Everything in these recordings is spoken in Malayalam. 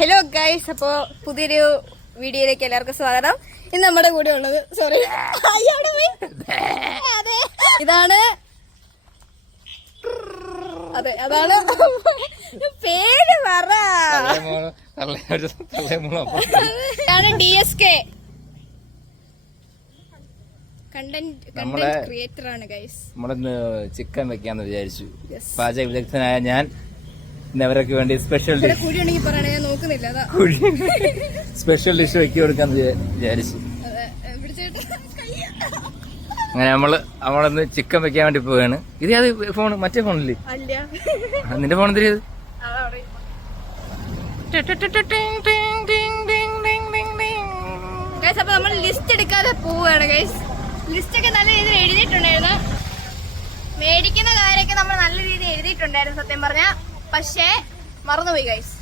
ഹലോ ഗൈസ്, അപ്പോൾ പുതിയൊരു വീഡിയോയിലേക്ക് എല്ലാവർക്കും സ്വാഗതം. ഇന്ന് നമ്മുടെ കൂടെ ഉള്ളത് ഇതാണ് അതാണ് പേര് പറ DSK കണ്ടന്റ് ക്രിയേറ്റർ ആണ് ഗൈസ്. നമ്മളിന്ന് ചിക്കൻ വെക്കാന്ന് വിചാരിച്ചു. പാചക വിദഗ്ധനായ ഞാൻ ഇന്നവരൊക്കെ വേണ്ടി സ്പെഷ്യൽ സ്പെഷ്യൽ ഡിഷ് വെക്കി കൊടുക്കാന്ന് വിചാരിച്ചു. അങ്ങനെ നമ്മളിന്ന് ചിക്കൻ വെക്കാൻ വേണ്ടി പോവാണ്. ഇത് അത് ഫോൺ, മറ്റേ ഫോണില്ലേ? നിന്റെ ഫോൺ എന്തിരിയത്? അപ്പൊ നമ്മൾ ലിസ്റ്റ് എടുക്കാതെ പോവാണ് ഗൈസ്. ലിസ്റ്റ് ഒക്കെ നല്ല രീതിയിൽ എഴുതിയിട്ടുണ്ടായിരുന്നു. മേടിക്കുന്ന കാര്യമൊക്കെ നമ്മൾ നല്ല രീതിയിൽ എഴുതിയിട്ടുണ്ടായിരുന്നു സത്യം പറഞ്ഞ, പക്ഷേ മറന്നുപോയി ഗൈസ്.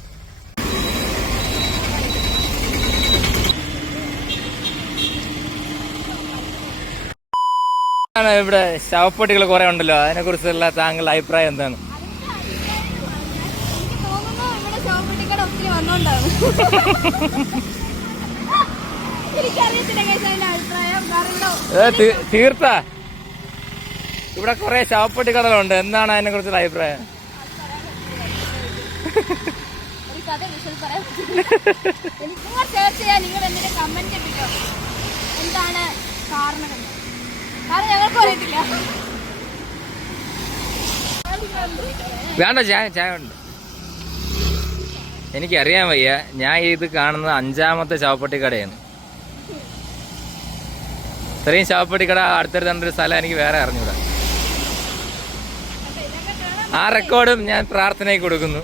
ഇവിടെ ശവപ്പെട്ടികൾ കുറെ ഉണ്ടല്ലോ, അതിനെ കുറിച്ചുള്ള താങ്കളുടെ അഭിപ്രായം എന്താണ്? എനിക്ക് തോന്നുന്നു ഇവിടെ ശവപ്പെട്ടിക്കട ഒത്തിരി വന്നോണ്ടാണ്. എനിക്കറിയത്തില്ല ഗൈസ് അതിന്റെ അഭിപ്രായം. തീർത്ത ഇവിടെ കുറെ ശവപ്പെട്ടി കടകളുണ്ട്, എന്താണ് അതിനെ കുറിച്ചുള്ള അഭിപ്രായം? ഒരു കഥ വിഷ്വൽ പറയാൻ നിങ്ങൾ സെർച്ച് ചെയ്യാൻ നിങ്ങൾ എന്തിന്റെ കമന്റ് ഇട്ടോ എന്താണ് കാരണം ഞങ്ങൾക്കും അറിയത്തില്ല. വേണ്ട, ചായ ഉണ്ട്. എനിക്കറിയാൻ വയ്യ, ഞാൻ ഇത് കാണുന്നത് 5ാമത്തെ ശവപ്പെട്ടി കടയാണ്. ഇത്രയും ശവപ്പെട്ടി കട അടുത്തടുത്തൊരു സ്ഥലം എനിക്ക് വേറെ അറിഞ്ഞൂടാ. ആ റെക്കോർഡും ഞാൻ പ്രാർത്ഥനയ്ക്ക് കൊടുക്കുന്നു.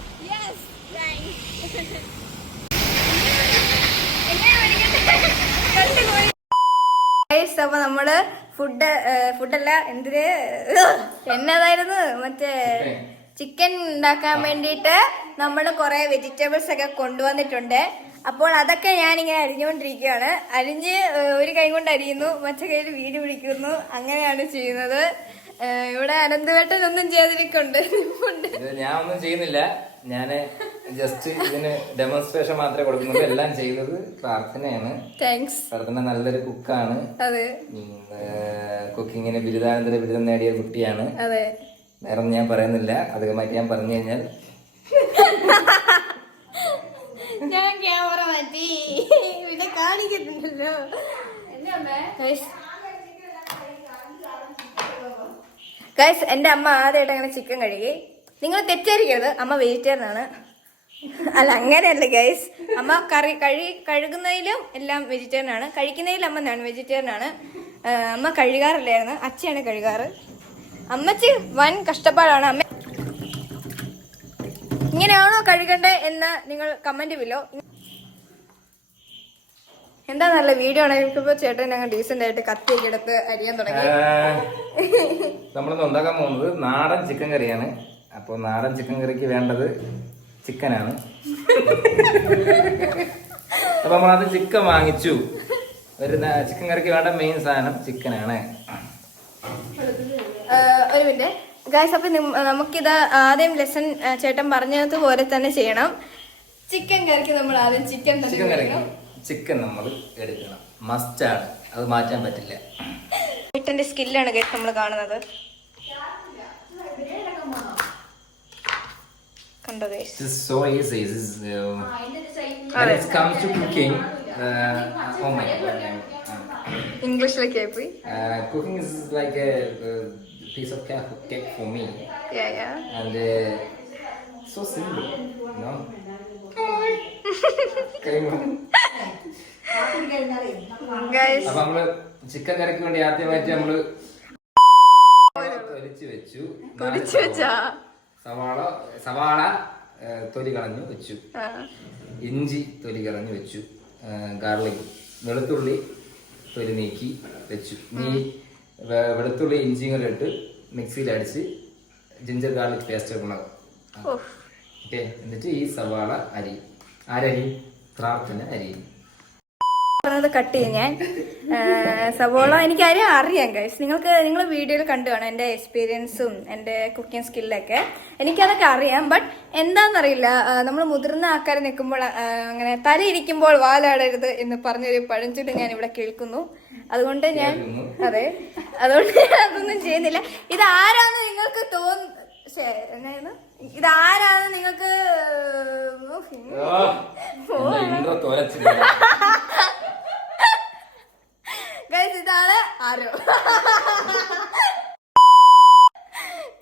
അപ്പൊ നമ്മള് ഫുഡല്ല എന്നതായിരുന്നു മറ്റേ ചിക്കൻ ഉണ്ടാക്കാൻ വേണ്ടിയിട്ട് നമ്മൾ കുറെ വെജിറ്റബിൾസ് ഒക്കെ കൊണ്ടുവന്നിട്ടുണ്ട്. അപ്പോൾ അതൊക്കെ ഞാനിങ്ങനെ അരിഞ്ഞുകൊണ്ടിരിക്കുകയാണ്. അരിഞ്ഞ് ഒരു കൈ കൊണ്ട് അരിയുന്നു, മറ്റേ കയ്യിൽ വീഡിയോ പിടിക്കുന്നു, അങ്ങനെയാണ് ചെയ്യുന്നത്. ഇവിടെ അനന്തവേട്ടനൊന്നും ചെയ്യാതിരിക്കുന്നുണ്ട്. ഞാൻ ഒന്നും ചെയ്യുന്നില്ല, ഞാന് ജസ്റ്റ് ഇതിന് ഡെമോൺസ്ട്രേഷൻ മാത്രമേ കൊടുക്കുന്നുള്ളൂ. എല്ലാം ചെയ്തത് പ്രാർത്ഥനയാണ്. താങ്ക്സ്. പ്രാർത്ഥന നല്ലൊരു കുക്കാണ്. അതെ, കുക്കിങ്ങിന് ബിരുദാനന്തര ബിരുദം നേടിയ കുട്ടിയാണ്. അതെ, വേറെ ഒന്നും ഞാൻ പറയുന്നില്ല. അധികമായിട്ട് ഞാൻ പറഞ്ഞു കഴിഞ്ഞാൽ ഞാൻ ക്യാമറ മാറ്റി ഇവിടെ കാണിക്കുന്നുണ്ടല്ലോ. ഗൈസ്, എന്റെ അമ്മ ആദ്യമായിട്ട് അങ്ങനെ ചിക്കൻ കഴുകി. നിങ്ങൾ തെറ്റായിരിക്കരുത്, അമ്മ വെജിറ്റേറിയൻ ആണ്. അല്ല, അങ്ങനെയല്ല ഗൈസ്. അമ്മ കഴുകുന്നതിലും എല്ലാം വെജിറ്റേറിയൻ ആണ്, കഴിക്കുന്നതിലും അമ്മ നോൺ വെജിറ്റേറിയൻ ആണ്. അമ്മ കഴുകാറില്ലായിരുന്നു, അച്ഛയാണ് കഴുകാറ്. അമ്മച്ചി വൻ കഷ്ടപ്പാടാണ്. അമ്മ ഇങ്ങനെയാണോ കഴുകണ്ടേ എന്ന് നിങ്ങൾ കമന്റ് ബിലോ. എന്താ നല്ല വീഡിയോ ആണ്. എനിക്കിപ്പോ ചേട്ടൻ ഞങ്ങൾ ഡീസന്റ് ആയിട്ട് കത്തിയൊക്കെ എടുത്ത് അരിയാൻ തുടങ്ങി. നമ്മളിന്ന് ഉണ്ടാക്കാൻ പോകുന്നത് നാടൻ ചിക്കൻ കറിയാണ്. അപ്പോൾ നാടൻ ചിക്കൻ കറിക്ക് വേണ്ടത് ചിക്കനാണ്. അപ്പൊ നമ്മളത് ചിക്കൻ വാങ്ങിച്ചു. ഒരു ചിക്കൻ കറിക്ക് വേണ്ട മെയിൻ സാധനം ചിക്കനാണ്. ഒരു മിനിറ്റ് ഗൈസ്, അപ്പൊ നമുക്കിത് ആദ്യം ലെസൺ ചേട്ടൻ പറഞ്ഞതുപോലെ തന്നെ ചെയ്യണം. ചിക്കൻ കറിക്ക് നമ്മൾ ആദ്യം ചിക്കൻ നമ്മൾ എടുക്കണം, മസ്റ്റാണ്, അത് മാറ്റാൻ പറ്റില്ല. ചേട്ടന്റെ സ്കില്ലാണ് ഗൈസ് നമ്മൾ കാണുന്നത്. കണ്ടോ guys? This is so easy. This is when it comes to cooking. Oh my God. ഇംഗ്ലീഷിലൊക്കെ പോയി. Cooking is like a piece of cake for me. Yeah. And so simple, you know. Guys, അപ്പൊ നമ്മള് ചിക്കൻ കറിക്ക് വേണ്ടി ആദ്യമായിട്ട് നമ്മള് പൊരിച്ചു വെച്ചാ സവാള തൊലി കളഞ്ഞു വെച്ചു, ഇഞ്ചി തൊലി കളഞ്ഞു വെച്ചു, ഗാർലിക് വെളുത്തുള്ളി തൊലി നീക്കി വെച്ചു. വെളുത്തുള്ളി ഇഞ്ചിയും കൂടെ ഇട്ട് മിക്സിയിൽ അടിച്ച് ജിഞ്ചർ ഗാർലിക് പേസ്റ്റ് ഉണ്ടാകും. ഓക്കെ, എന്നിട്ട് ഈ സവാള അരി പ്രാർത്ഥന അരിയും. പറഞ്ഞത് കട്ട് ചെയ്യും ഞാൻ. സവോള എനിക്കാരും അറിയാം ഗൈസ്. നിങ്ങൾ വീഡിയോയിൽ കണ്ടു കാണാം എൻ്റെ എക്സ്പീരിയൻസും എൻ്റെ കുക്കിംഗ് സ്കില്ലൊക്കെ. എനിക്കതൊക്കെ അറിയാം. ബട്ട് എന്താണെന്നറിയില്ല, നമ്മൾ മുതിർന്ന ആൾക്കാർ നിൽക്കുമ്പോൾ അങ്ങനെ തലയിരിക്കുമ്പോൾ വാലാടരുത് എന്ന് പറഞ്ഞൊരു പഴഞ്ചൊല്ല് ഞാൻ ഇവിടെ കേൾക്കുന്നു. അതുകൊണ്ട് ഞാൻ അതുകൊണ്ട് അതൊന്നും ചെയ്യുന്നില്ല. ഇതാരാന്ന് നിങ്ങൾക്ക് ഇതാരാന്ന് നിങ്ങൾക്ക് ഗൈസ്, ഇതാണ് ആരോ.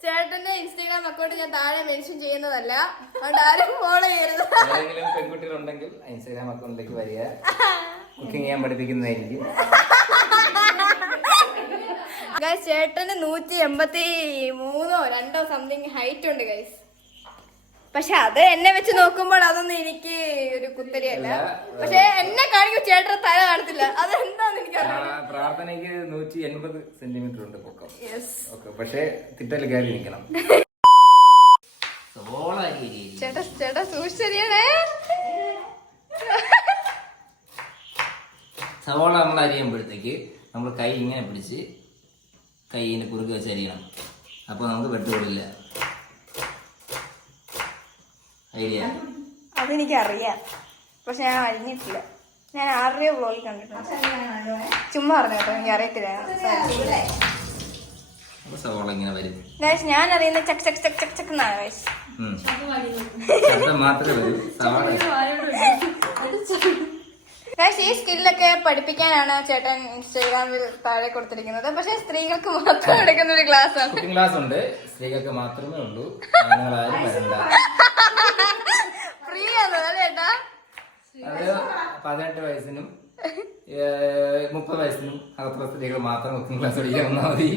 ചേട്ടന്റെ ഇൻസ്റ്റാഗ്രാം അക്കൗണ്ട് ഞാൻ താഴെ മെൻഷൻ ചെയ്യുന്നതല്ല, അതുകൊണ്ട് ആരും ഫോളോ ചെയ്യരുത്. പെൺകുട്ടികളുണ്ടെങ്കിൽ ഇൻസ്റ്റാഗ്രാം അക്കൗണ്ടിലേക്ക് വരിക, കുക്കിംഗ് ചെയ്യാൻ പഠിപ്പിക്കുന്നതായിരിക്കും. ഗൈസ്, ചേട്ടന് 183 സംതിങ് ഹൈറ്റ് ഉണ്ട് ഗൈസ്. പക്ഷെ അത് എന്നെ വെച്ച് നോക്കുമ്പോൾ അതൊന്നും എനിക്ക് ഒരു കുത്തരിയല്ല. പക്ഷെ എന്നെ കാണിക്കുമ്പോൾ ചേട്ടൻ തല കാണത്തില്ല. അതെന്താന്ന് എനിക്കറിയാം. പ്രാർത്ഥനയ്ക്ക് 180 സെന്റിമീറ്റർ ഉണ്ട് പൊക്കം. പക്ഷെ തിട്ടല് കയറി നിൽക്കണം. ചേട്ടാ സൂക്ഷിച്ചരിയണേ. സവോള നമ്മൾ അരിയുമ്പോഴത്തേക്ക് നമ്മൾ കൈ ഇങ്ങനെ പിടിച്ച് കൈയിന് കുറുകെ വെച്ച് അരിയണം. അപ്പോൾ നമുക്ക് വെട്ടുകൊള്ളില്ല. ഐഡിയ അതെനിക്കറിയാം, പക്ഷെ ഞാൻ അരിഞ്ഞിട്ടില്ല. ഞാൻ ആരുടെയോ വ്ളോഗിൽ കണ്ടിട്ടുണ്ട്. ചുമ്മാ പറഞ്ഞു കേട്ടോ, എനിക്ക് അറിയത്തില്ല. സവോള ഇങ്ങനെ വരും ഗൈസ്. ഞാൻ അറിയുന്ന ചക്ക് ചക്ക് ചക്ക് ചക്ക് ചക്ക് എന്നാണ് ഗൈസ്. മാത്രമേ വരൂ. ഗൈസ്, ഈ സ്കില്ലൊക്കെ പഠിപ്പിക്കാനാണ് ചേട്ടൻ ഇൻസ്റ്റാഗ്രാമിൽ താഴെ കൊടുത്തിരിക്കുന്നത്. പക്ഷെ സ്ത്രീകൾക്ക് മാത്രം എടുക്കുന്ന ഒരു ക്ലാസ് ആണ്. കുക്കിംഗ് ക്ലാസ് ഉണ്ട്, സ്ത്രീകൾക്ക് മാത്രമേ ഉള്ളൂ. ഫ്രീ ആണോ ചേട്ടാ? അത് 18 വയസ്സിനും 30 വയസ്സിനും അകത്തുള്ള സ്ത്രീകൾ മാത്രം കുക്കിംഗ് ക്ലാസ് പഠിക്കാൻ വന്നാൽ മതി.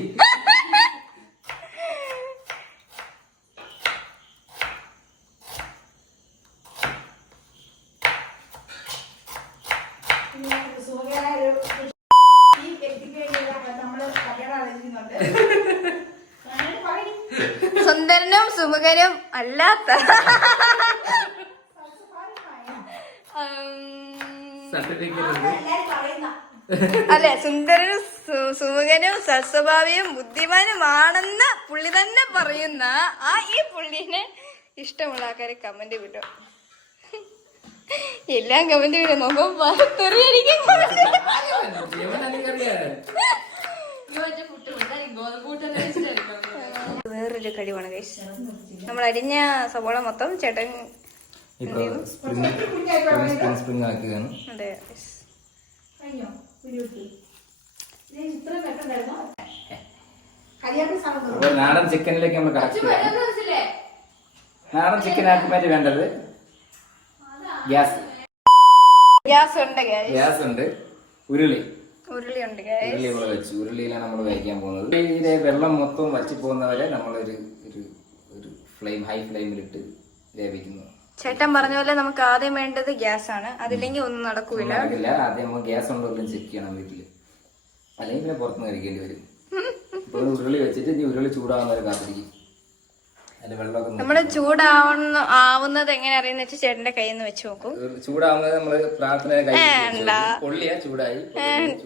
സുന്ദരനും സുമുഖനും അല്ലാത്ത അല്ലെ, സുന്ദരനും സുമുഖനും സൽസ്വഭാവിയും ബുദ്ധിമാനുമാണെന്ന് പുള്ളി തന്നെ പറയുന്ന ഈ പുള്ളിനെ ഇഷ്ടമുള്ള ആൾക്കാരെ കമന്റ് വിടും. എല്ലാം കമന്റ് വിടും. നോക്കുമ്പോ വേറൊരു കഴിവാണ് ഗൈസ്. നമ്മൾ അരിഞ്ഞ സവോള മൊത്തം ചേട്ടൻ അതെ. നാടൻ ചിക്കനിലേക്ക് നമ്മൾ കറക്റ്റ്. നാടൻ ചിക്കൻ ആക്കുമ്പോൾ വേണ്ടത് ഗ്യാസ് ഉണ്ട്, ഉരുളി ഉണ്ട്. ഉരുളി നമ്മൾ വെച്ചു. ഉരുളിയിലാണ് നമ്മൾ വേവിക്കാൻ പോകുന്നത്. ഉരുളിയിലെ വെള്ളം മൊത്തം വറ്റി പോകുന്നവരെ നമ്മളൊരു ഹൈ ഫ്ലെയിമിലിട്ട് വേവിക്കുന്നു. ചേട്ടൻ പറഞ്ഞ പോലെ നമുക്ക് ആദ്യം വേണ്ടത് ഗ്യാസ് ആണ്. അതില്ലെങ്കിൽ ഒന്നും നടക്കില്ല. ആദ്യം നമ്മൾ ഗ്യാസ് ഉണ്ടോ എല്ലാം ചെക്ക് ചെയ്യണം വീട്ടില്, അല്ലെങ്കിൽ പിന്നെ പുറത്തുനിന്ന് കഴിക്കേണ്ടി വരും. ഇപ്പൊ ഉരുളി വെച്ചിട്ട് ഇനി ഉരുളി ചൂടാവുന്നവരെ കാത്തിരിക്കും. നമ്മള് ആവുന്നത് എങ്ങനെ അറിയുന്ന വെച്ചാൽ ചേട്ടന്റെ കയ്യിൽ നിന്ന് വെച്ച് നോക്കും. ചൂടാവുന്നത് നമ്മള് പ്രാർത്ഥന ചൂടായി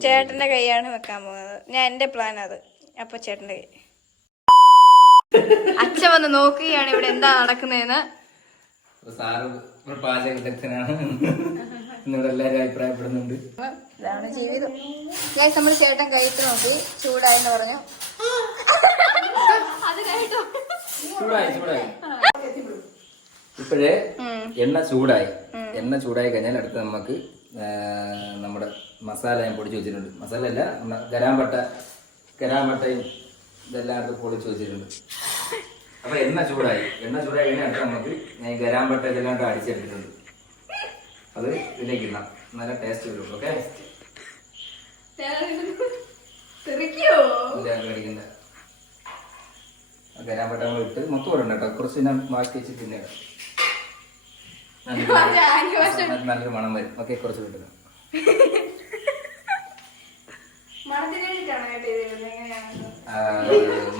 ചേട്ടന്റെ കൈയാണ് വെക്കാൻ പോകുന്നത്. ഞാൻ എന്റെ പ്ലാൻ അത്. അപ്പൊ ചേട്ടന്റെ കൈ അച്ഛൻ വന്ന് നോക്കുകയാണ് ഇവിടെ എന്താ നടക്കുന്നതെന്ന്. സാറ് പാചക വിദഗ്ധനാണ് എന്നിവിടെ എല്ലാവരും അഭിപ്രായപ്പെടുന്നുണ്ട്. ഇതാണ് ജീവിതം. ഞാൻ നമ്മൾ ചേട്ടൻ കഴിച്ചു നോക്കി, ചൂടായെന്ന് പറഞ്ഞു. അത് കഴിട്ടോ ചൂടായി ഇപ്പോഴേ എണ്ണ ചൂടായി കഴിഞ്ഞാൽ അടുത്ത് നമുക്ക് നമ്മുടെ മസാല ഞാൻ പൊടിച്ചു വെച്ചിട്ടുണ്ട്. മസാല അല്ല, ഗരാമ്പട്ടയും ഇതെല്ലാം അടുത്ത് പൊടിച്ചു വെച്ചിട്ടുണ്ട്. അപ്പൊ എണ്ണ ചൂടായി കഴിഞ്ഞാൽ അടുത്ത് നമുക്ക് ഞാൻ ഗരാമ്പട്ട ഇതെല്ലാം അടിച്ചെടുത്തിട്ടുണ്ട്. അത് ഇതിലേക്ക് ഇടാം, നല്ല ടേസ്റ്റ് വരും. ഓക്കെ, അടിക്കണ്ട. ഗരാമ്പട്ട നമ്മൾ ഇട്ട് മൊത്തം ഇടണ്ട കേട്ടോ, കുറച്ച് ഞാൻ മാറ്റി വെച്ച് പിന്നെ നല്ലൊരു മണം വരും. ഓക്കെ, കുറച്ച് ഇട്ടില്ല.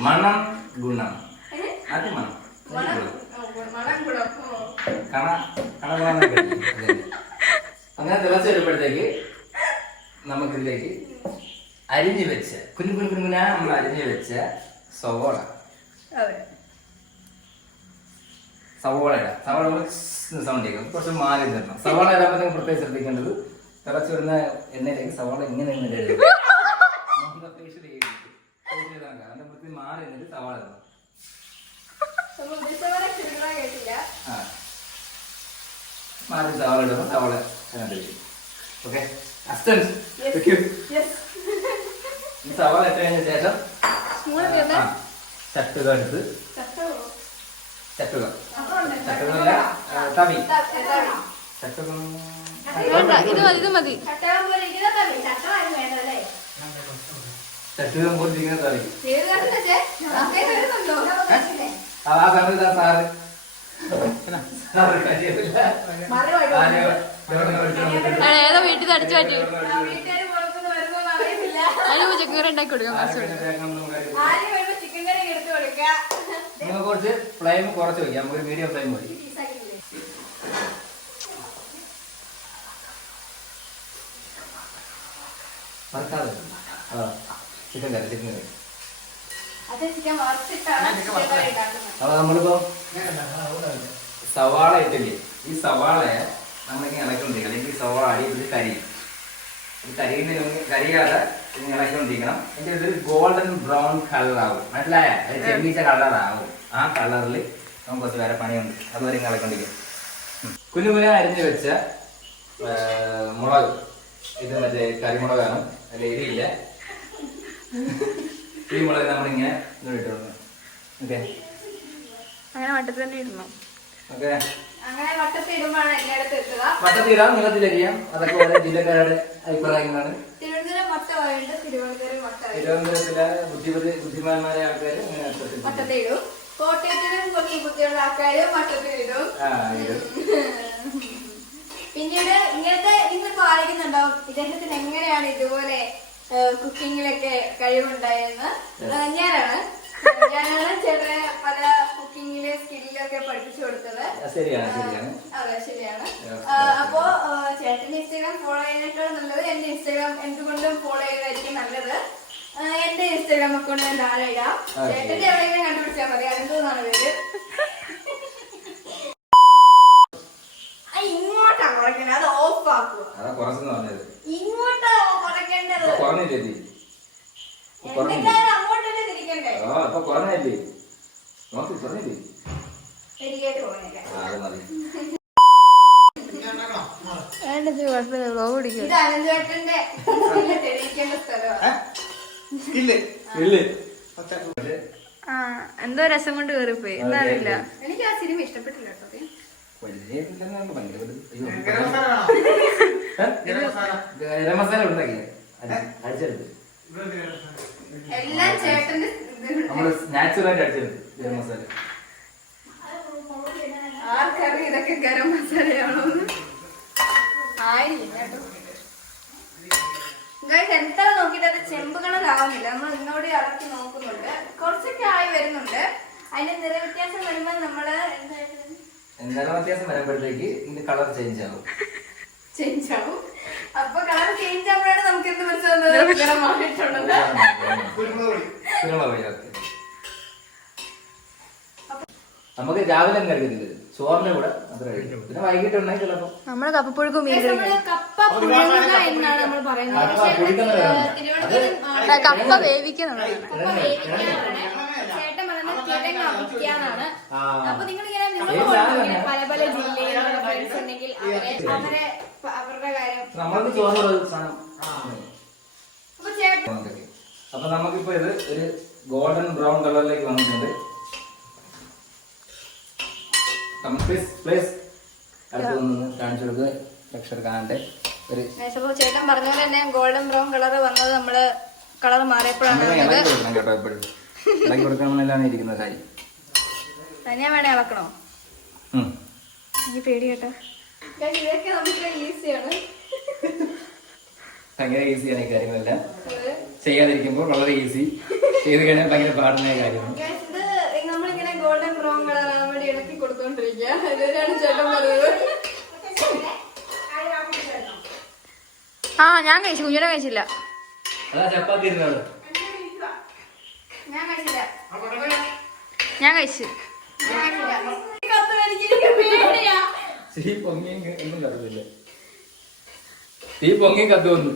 മണം ഗുണം, അത് മണം അങ്ങനെ തിളച്ച് വരുമ്പോഴത്തേക്ക് നമുക്കിതിലേക്ക് അരിഞ്ഞു വെച്ച കുഞ്ഞുനാ നമ്മൾ അരിഞ്ഞു വെച്ച സവോള ഇടാം. സവോള നമ്മൾ സൗണ്ട് ചെയ്യും, കുറച്ച് മാറി തരണം. സവോള ഇടാൻ പ്രത്യേകം ശ്രദ്ധിക്കേണ്ടത് തിളച്ചു വരുന്ന എണ്ണയിലേക്ക് സവോള ഇങ്ങനെ മാറി നിന്നിട്ട് സവാള ഇടണം. മാറി സവാള ഇടുമ്പോൾ സവാള ഓക്കെ. സവാള ഇട്ട് കഴിഞ്ഞ ശേഷം ചട്ടുക എടുത്ത് ചട്ടുകല്ല തവി ഇത് മതി. ചട്ടുകം പോലിരിക്കുന്ന തവി ആ സമയത്ത് സാറ് ഏതോ വീട്ടിൽ അടിച്ചു മാറ്റി ചിക്കൻ ഉണ്ടാക്കി കൊടുക്കാം. നിങ്ങൾ കുറച്ച് ഫ്ലെയിം കുറച്ച് വയ്ക്കാം, നമുക്കൊരു മീഡിയം ഫ്ലെയിം മതി. ചിക്കൻ കറി അപ്പൊ നമ്മളിപ്പോ സവാള ഇട്ടില്ലേ, ഈ സവാളയെ നമ്മളിങ്ങനെ ഇളക്കൊണ്ടിരിക്കണം, അല്ലെങ്കിൽ ഈ സവാള അടിയിൽ കരിയും. കരിയാതെ ഇളക്കൊണ്ടിരിക്കണം. എന്റെ ഇതൊരു ഗോൾഡൻ ബ്രൗൺ കളറാവും, മനസ്സിലായ? അത് ചെമ്മീച്ച കളറാവും. ആ കളറിൽ നമുക്ക് കുറച്ച് വേറെ പണിയുണ്ട്, അതുവരെ ഇളക്കൊണ്ടിരിക്കും. കുഞ്ഞുകുഞ്ഞ അരിഞ്ഞു വെച്ച മുളക്, ഇത് മറ്റേ കരിമുളകാണ്, അല്ല എരിയില്ല. ഈ മുളക് നമ്മളിങ്ങനെ ഇട്ട് കൊടുക്കണം. ഓക്കെ, അങ്ങനെ വട്ടത്തിൽ തന്നെ ഇടണം. ഓക്കെ, വട്ടത്തിടാം, നീളത്തിലരിയാം. അതൊക്കെ ഓരോ ജില്ലക്കാരുടെ അഭിപ്രായങ്ങളാണ്. തിരുവനന്തപുരത്തിലെ ബുദ്ധിമാന്മാരെ ആൾക്കാർ വട്ടത്തിടും. കോട്ടയത്തിലും കുറച്ച് ബുദ്ധിയുള്ള ആൾക്കാരും വട്ടത്തിലിടും. പിന്നീട് ഇങ്ങനത്തെ നിങ്ങൾക്ക് ആലോചിക്കുന്നുണ്ടാവും ഇദ്ദേഹത്തിന് എങ്ങനെയാണ് ഇതുപോലെ കുക്കിങ്ങിലൊക്കെ കഴിവുണ്ടായെന്ന്. ഞാനാണ് ചേട്ടനെ പല കുക്കിങ്ങിലെ സ്കില്ലൊക്കെ പഠിപ്പിച്ചു കൊടുത്തത്. അതെ, ശരിയാണ്. അപ്പോ ചേട്ടന്റെ ഇൻസ്റ്റാഗ്രാം ഫോളോ ചെയ്യുന്നതിനേക്കാൾ നല്ലത് എന്റെ ഇൻസ്റ്റാഗ്രാം എന്തുകൊണ്ടും ഫോളോ ചെയ്തായിരിക്കും നല്ലത്. എന്റെ ഇൻസ്റ്റാഗ്രാം അക്കൗണ്ട് ഞാൻ താഴെ ഇടാം. ചേട്ടന്റെ എവിടെയെങ്കിലും കണ്ടുപിടിച്ചാൽ മതി. അനന്തൂന്നാണ് പേര്. ഇങ്ങോട്ടാ കുറയ്ക്കണത്, അത് ഓഫ് ആക്കുക. ഇങ്ങോട്ടാ കുറയ്ക്കേണ്ടത്, അങ്ങോട്ടല്ലേ തിരിക്കണ്ടേ? ഇത് അനന്തേട്ടന്റെ തെളിയിക്കേണ്ട സ്ഥലമാണ്. എന്തോ രസം കൊണ്ട് കയറിപ്പോയി, എന്താ അറിയില്ല. എനിക്ക് ആ സിനിമ ഇഷ്ടപ്പെട്ടില്ല കേട്ടോ. മസാല ഉണ്ടാക്കി അടിച്ചെടുത്ത് എല്ലാം ചേട്ടന്റെ നമ്മള് നാച്ചുറലായിട്ട് അടിച്ചെടുത്ത് ഗരം മസാല. ആർക്കറിയാം ഇതൊക്കെ ഗരം മസാലയാണോ? ആയിരിക്കും കേട്ടോ. എന്താ നോക്കിട്ട് അത് ചെമ്പ് കളറാവുന്നില്ല. നമ്മൾ ഇന്നോട് ഇളക്കി നോക്കുന്നുണ്ട്, കുറച്ചൊക്കെ ആയി വരുന്നുണ്ട്. അതിന്റെ നിറവ്യത്യാസം വരുമ്പോ നമ്മള് എന്തായാലും വ്യത്യാസം വരുമ്പോഴത്തേക്ക് ഇതിന്റെ കളർ ചേഞ്ച് ആവും. അപ്പൊ കളർ ചേഞ്ച് ആവുമ്പോഴാണ് നമുക്ക് എന്ത് മനസ്സിലാവുന്നത്. നമുക്ക് രാവിലെ കഴിക്കത്തില്ല, ചോറിന്റെ കൂടെ അത് കഴിക്കും. പിന്നെ വൈകിട്ട് ഉണ്ടെങ്കിൽ ചിലപ്പോ നമ്മള് കപ്പപ്പുഴുക്കും കപ്പ പുഴുങ്ങുക എന്നാണ് നമ്മൾ പറയുന്നത്. കപ്പ വേവിക്കുന്നതാണ്. ചേട്ടൻ പറയുന്നത് കിഴങ്ങ് അവിക്കാന്നാണ്. അപ്പൊ നിങ്ങളിങ്ങനെ പല പല ജില്ലയിലുള്ള ഫ്രണ്ട്സ് ഉണ്ടെങ്കിൽ അവരുടെ കാര്യം നമ്മൾക്ക് ചോറുള്ള സാധനം. അപ്പൊ നമുക്കിപ്പോ ഇത് ഒരു ഗോൾഡൻ ബ്രൗൺ കളറിലേക്ക് വന്നിട്ടുണ്ട്. കാണിച്ചു കൊടുക്കുക രക്ഷ കാണാണ്ട് ഒരു ചേട്ടൻ പറഞ്ഞ പോലെ തന്നെ ഗോൾഡൻ ബ്രൗൺ കളർ വന്നത് നമ്മള് കളർ മാറിയപ്പോഴാണ് കേട്ടോ. എപ്പോഴും ഇളക്കി കൊടുക്കണമെന്നാണ് ഇരിക്കുന്ന കാര്യം. തന്നെ വേണേ ഇളക്കണോ? എനിക്ക് പേടി കേട്ടോ. ഇതൊക്കെ നമുക്ക് ഈസിയാണ്, ഭയങ്കര ഈസിയാണ് ഈ കാര്യങ്ങളെല്ലാം. ചെയ്യാതിരിക്കുമ്പോൾ വളരെ ഈസി, ചെയ്ത് കഴിഞ്ഞാൽ ഭയങ്കര പാടുന്ന കാര്യമാണ്. നമ്മളിങ്ങനെ ഗോൾഡൻ ബ്രൗൺ കളർ ആവാൻ വേണ്ടി ഇളക്കി കൊടുത്തോണ്ടിരിക്കുക. ഇതാണ് ചേട്ടൻ പറഞ്ഞത്. ആ ഞാൻ കഴിച്ചു, കുഞ്ഞിനെ കഴിച്ചില്ല. അതാ ചപ്പാത്തി ഇരുന്നത്. ഞാൻ കഴിച്ചില്ല. ഞാൻ കഴിച്ചു. തീ പൊങ്ങി ഒന്നും കത്തുന്നില്ല. തീ പൊങ്ങി കത്തു വന്നു.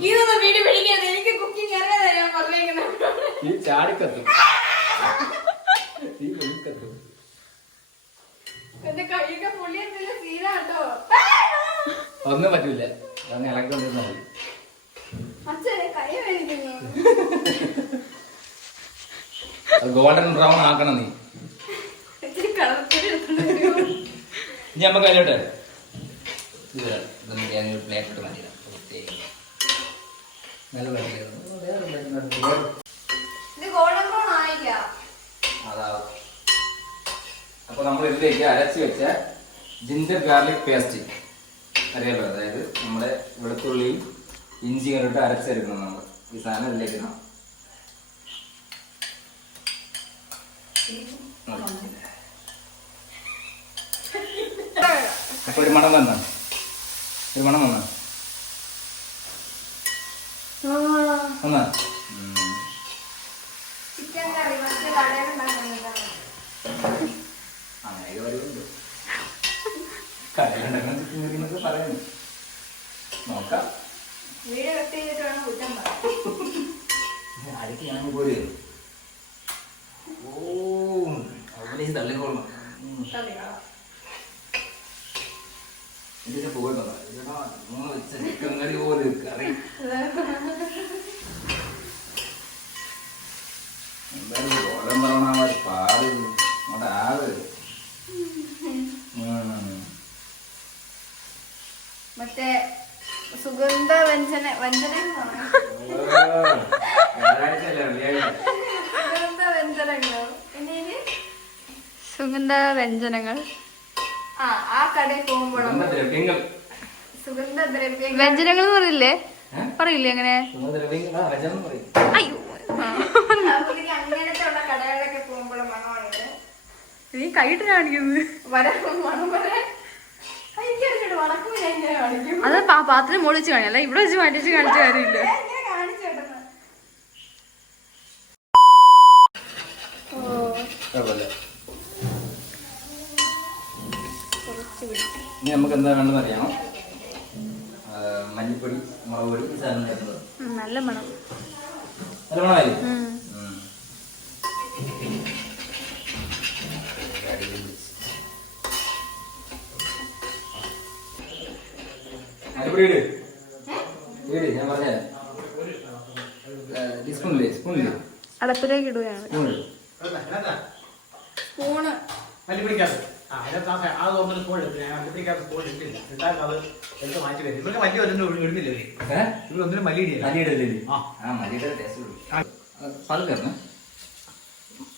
ഈ ചാടിക്കത്തും. തീ പൊങ്ങി കത്തും. ഒന്നും പറ്റൂല. അങ്ങനെ ഇളക്കൊണ്ടിരുന്നാ മതി. ഗോൾഡൻ ബ്രൗൺ ആക്കണം നീ. ഇനി നമുക്ക് അതിലോട്ട് പ്ലേറ്റ് മതി. അതാവും. അപ്പൊ നമ്മൾ ഇതിലേക്ക് അരച്ച് വെച്ച ജിഞ്ചർ ഗാർലിക് പേസ്റ്റ് അറിയാലോ, അതായത് നമ്മുടെ വെളുത്തുള്ളിയും ഇഞ്ചിയും ഇട്ട് അരച്ചെടുക്കണം. നമ്മൾ ഈ സാധനം ഇതിലേക്ക് ഇടണം. അപ്പൊ ഒരു മണം വന്ന ഒന്നാ അങ്ങനെയൊക്കെ വരുന്നുണ്ട്. കടയിലുണ്ടാക്കുന്ന ചിക്കൻ കറി എന്നൊക്കെ പറയുന്നു. നോക്കാം. ആരൊക്കെ ഞാൻ പോയി അവിടെ തള്ളിക്കോളണം. ഇതിന്റെ പോകണ്ടോ വെച്ച ചിക്കൻ കറി പോലെ കറി എന്തായാലും ഗോളം പറഞ്ഞ പാട് അവിടെ ആവ്. മറ്റേ സുഗന്ധ വ്യഞ്ജന സുഗന്ധ വ്യഞ്ജനങ്ങൾ ആ കടയിൽ പോകുമ്പോഴും സുഗന്ധദ്രവ്യങ്ങൾ വ്യഞ്ജനങ്ങൾ എന്ന് പറയില്ലേ? പറയില്ലേ അങ്ങനെ? അയ്യോ, അങ്ങനത്തെ ഉള്ള കടകളിലൊക്കെ പോകുമ്പോഴും മണമാണിത്. നീ കൈയിട്ട് കാണിക്കുന്നത് അത് പാത്രം മുകളിച്ച് കാണിയല്ല, ഇവിടെ വെച്ച് മാറ്റിച്ച് കാണിച്ച കാര്യമില്ല. ഇനി നമുക്ക് എന്താ വേണ്ടെന്ന് അറിയാമോ? മല്ലിപ്പൊടി, മുളക് പൊടി, ഈ സാധനം ചേർന്നത്. നല്ല മണം. നല്ല മണമായി. മല്ലിപ്പൊടി ഇട്, ഞാൻ പറഞ്ഞേ. സ്പൂണില്ലേ അടപ്പിലേക്ക് ഇടുകയാണ്. സ്പൂണ് മല്ലിപ്പൊടിക്കകത്ത് അത് ഒന്ന് സ്പൂൺ എടുത്തു. ഞാൻ മല്ലിപ്പൊടിക്കകത്ത് സ്പൂൺ ഇട്ടില്ല. ഇട്ടാൽ അത് എടുത്ത് മാറ്റി വരും. ഇവർക്ക് മല്ലി ഒന്നും ഇടുന്നില്ല. ഇവർ ഒന്നിനും മല്ലി ഇടില്ല.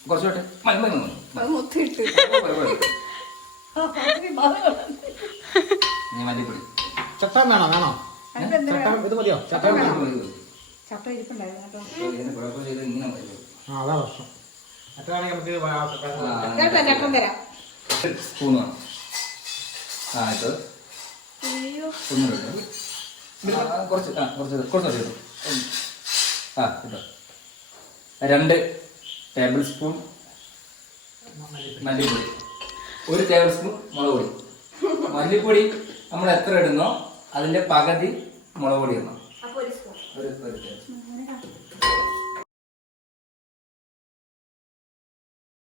കുറച്ചോട്ടെ മല്ലിപ്പൊടി. ചട്ടം വേണോ? ചട്ടം ഇത് മതിയോ? ചട്ടം അതാ പ്രശ്നം. മറ്റാണെങ്കിൽ നമുക്ക് സ്പൂൺ വേണം. ഇത് കുറച്ച് ഇട്ടു. ഇട്ടോ. 2 ടേബിൾ സ്പൂൺ മല്ലിപ്പൊടി, 1 ടേബിൾ സ്പൂൺ മുളക് പൊടി. മല്ലിപ്പൊടി നമ്മൾ എത്ര ഇടുന്നോ അതിന്റെ പകുതി മുളക് പൊടി ഇടണം. ഒരു ടേബിൾ സ്പൂൺ.